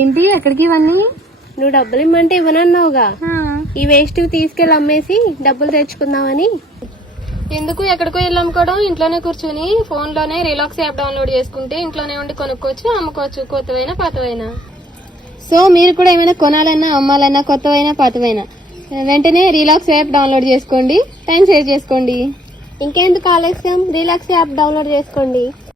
ఏంటి ఎక్కడికి ఇవన్నీ? నువ్వు డబ్బులు ఇమ్మంటే ఇవ్వనన్నావుగా, ఈ వేస్ట్ తీసుకెళ్లి అమ్మేసి డబ్బులు తెచ్చుకుందామని. ఎందుకు ఎక్కడికో వెళ్ళి అమ్ముకోవడం? ఇంట్లోనే కూర్చొని ఫోన్ లోనే రిలాక్స్ యాప్ డౌన్లోడ్ చేసుకుంటే ఇంట్లోనే ఉండి కొనుక్కోవచ్చు, అమ్ముకోవచ్చు, కొత్తవైనా పాతవైనా. సో మీరు కూడా ఏమైనా కొనాలన్నా అమ్మాలన్నా కొత్తవైనా పాతవైనా వెంటనే రిలాక్స్ యాప్ డౌన్లోడ్ చేసుకోండి, టైం సేవ్ చేసుకోండి. ఇంకెందుకు ఆలస్యం, రిలాక్స్ యాప్ డౌన్లోడ్ చేసుకోండి.